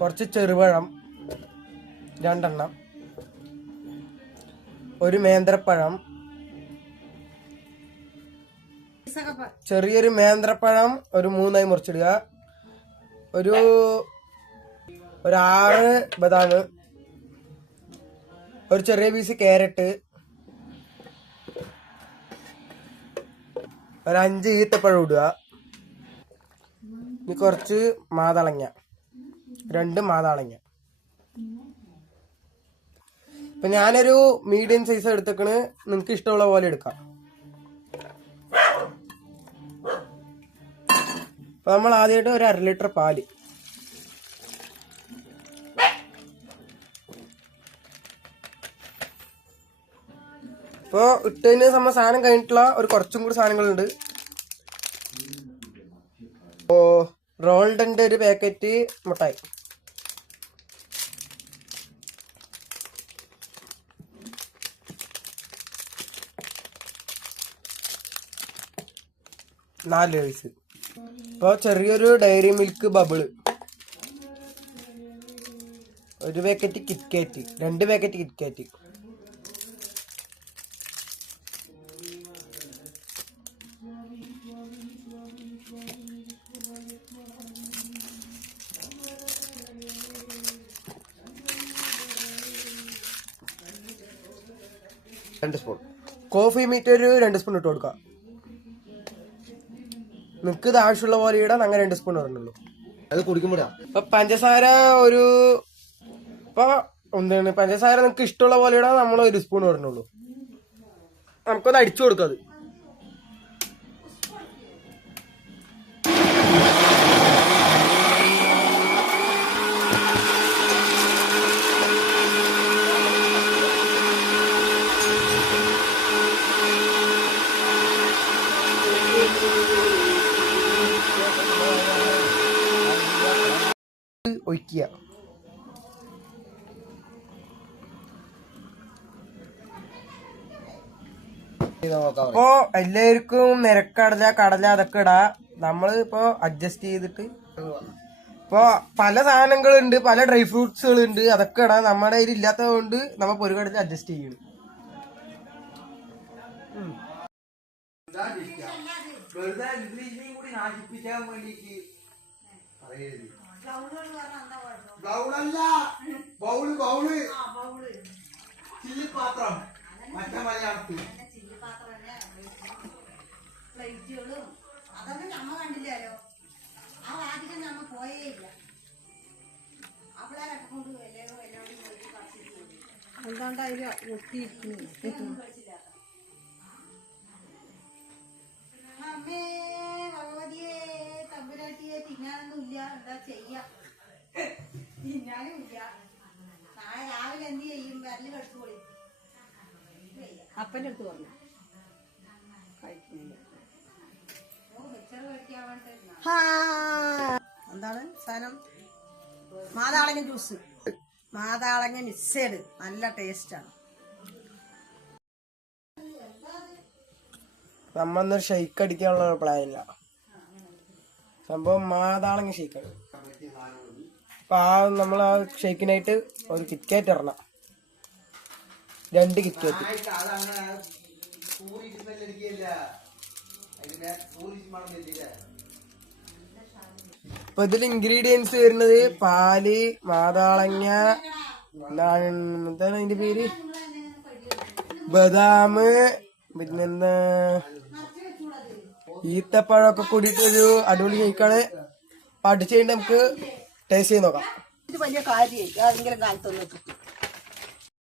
കുറച്ച് ചെറുപഴം 2 എണ്ണം, ഒരു നേന്ത്രപ്പഴം, ചെറിയൊരു നേന്ത്രപ്പഴം ഒരു 3 ആയി മുറിച്ചിടുക, ഒരു 6 ബദാം, ഒരു ചെറിയ പീസ് ക്യാരറ്റ്, ഒരു 5 ഈത്തപ്പഴം ഇടുക. ഇനി കുറച്ച് മാതളങ്ങ, 2 മാതളങ്ങ. ഇപ്പൊ ഞാനൊരു മീഡിയം സൈസ് എടുത്തേക്കണ്, നിങ്ങക്ക് ഇഷ്ടമുള്ള പോലെ എടുക്കാം. അപ്പൊ നമ്മൾ ആദ്യമായിട്ട് ഒരു 1/2 ലിറ്റർ പാല്, ഇപ്പൊ ഇട്ടതിന് നമ്മൾ സാധനം കഴിഞ്ഞിട്ടുള്ള ഒരു കുറച്ചും കൂടി സാധനങ്ങളുണ്ട്. ഇപ്പോ റോൾഡിന്റെ ഒരു പാക്കറ്റ് മുട്ടായി, നാല് പീസ്. ഇപ്പൊ ചെറിയൊരു ഡയറി മിൽക്ക് ബബിള്, ഒരു പാക്കറ്റ് കിറ്റ്കാറ്റ്, 2 പാക്കറ്റ് കിറ്റ്കാറ്റ്, രണ്ട് സ്പൂൺ കോഫി മീറ്റ് ഒരു 2 സ്പൂൺ ഇട്ട് കൊടുക്കാം. നിനക്ക് ഇത് ആവശ്യമുള്ള പോലെ ഇടാൻ, അങ്ങനെ 2 സ്പൂൺ ഇടണുള്ളൂ. അത് കുടിക്കുമ്പോഴാ. ഇപ്പൊ പഞ്ചസാര ഒരു എന്താണ് പഞ്ചസാര നിനക്ക് ഇഷ്ടമുള്ള പോലെ ഇടാൻ നമ്മൾ 1 സ്പൂൺ ഇടണുള്ളൂ. നമുക്കൊന്ന് അടിച്ചു കൊടുക്കാം. അത് ഒഴിക്കുക. അപ്പോ എല്ലാവർക്കും നിരക്കടല, കടല അതൊക്കെ ഇടാ. നമ്മള് ഇപ്പൊ അഡ്ജസ്റ്റ് ചെയ്തിട്ട് ഇപ്പൊ പല സാധനങ്ങളുണ്ട്, പല ഡ്രൈ ഫ്രൂട്ട്സുകൾ ഉണ്ട്, അതൊക്കെ ഇടാം. നമ്മുടെ കയ്യിൽ ഇല്ലാത്തത് കൊണ്ട് നമ്മ ഒരു കടല അഡ്ജസ്റ്റ് ചെയ്യണം. ചില്ലിപ്പാത്രം മറ്റേ മലയാളത്തിൽ അതൊക്കെ നമ്മ കണ്ടില്ലല്ലോ. ആ വാതിലും നമ്മ പോയേ ഇല്ല. അവളെ കൊണ്ട് എല്ലാവരും അമ്മേ ഭഗവതിയെ തമ്പുരാട്ടിയെ തിന്നാനൊന്നും ഇല്ല. എന്താ ചെയ്യാ, തിന്നാനും ഇല്ല. നാളെ രാവിലെ എന്ത് ചെയ്യും? വിരല് കടിച്ചുപോയി. അപ്പൻ്റെ അടുത്ത് പറഞ്ഞു കഴിക്കുന്നില്ല. എന്താണ് സാധനം? മാതാളങ്ങ ജ്യൂസ്, മാതാളങ്ങ മിക്സഡ്, നല്ല ടേസ്റ്റാണ്. നമ്മന്നൊരു ഷെയ്ക്ക് അടിക്കാനുള്ള പ്ലാൻ ഇല്ല. സംഭവം മാതാളങ്ങ ഷെയ്ക്കാണ്. അപ്പൊ നമ്മൾ ആ ഷെയ്ക്കിനായിട്ട് ഒരു കിറ്റ്കാറ്റ് ഇറങ്ങണം, 2 കിറ്റ്കാറ്റ്. ഇപ്പൊ ഇതിൽ ഇൻഗ്രീഡിയൻസ് വരുന്നത് പാല്, മാതാളങ്ങ, എന്താണ് അതിന്റെ പേര്, ബദാം, പിന്നെന്താ ഈത്തപ്പഴമൊക്കെ കൂടിയിട്ടൊരു അടിപൊളി ഷെയ്ക്കാണ്. അടിച്ചു കഴിഞ്ഞിട്ട് നമുക്ക് ടേസ്റ്റ് ചെയ്ത് നോക്കാം. ഇത് വലിയ കാര്യമായി ഏതെങ്കിലും കാലത്തൊന്നും കിട്ടും.